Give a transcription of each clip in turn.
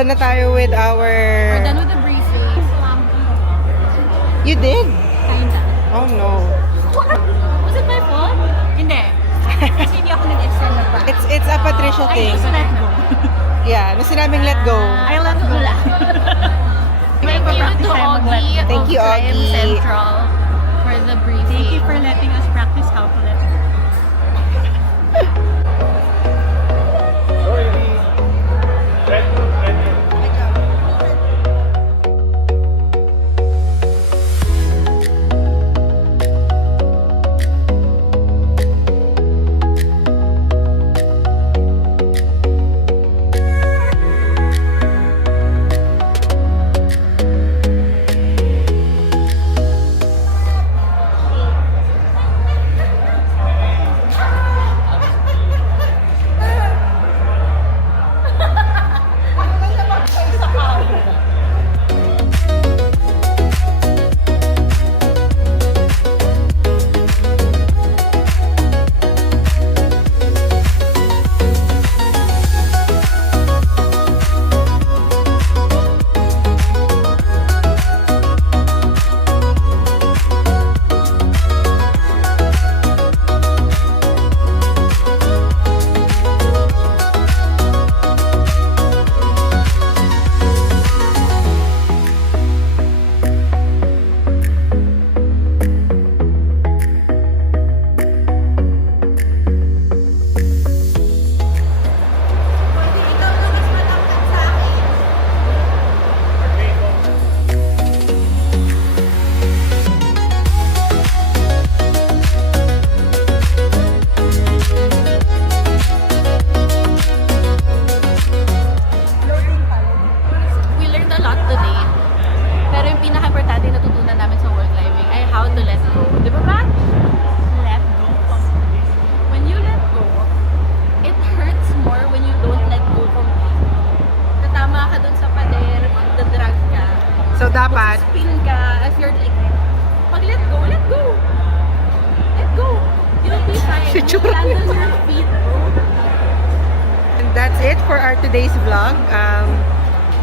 done na tayo with our... We're done with the briefing. You did? Kinda. Oh no. Was it my fault? Hindi. Kasi hindi ako nag-extend na pa. It's a Patricia I thing. just let go. Yeah, nung sinabing let go. I let go lang. Thank you to Augie Thank of you, Crime Augie. Central for the briefing. Thank you for letting us practice how to let go. We learned a lot today. Pero yung pinaka-importante na natutunan namin sa work living ay how to let go. Di ba ba? Let go. When you let go, it hurts more when you don't let go completely. Tatama ka dun sa pader, magdadrag ka. So dapat, Spin ka as you're like, pag let go, let go. Let go. You'll be fine. You'll land on your feet. and that's it for our today's vlog.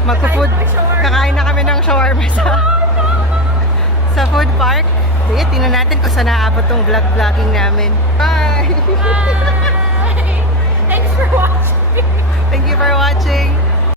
Magpo-food, kakain na kami ng shawarma sa food park. Sige, tingnan natin kung saan naabot tong vlogging namin. Bye! Bye!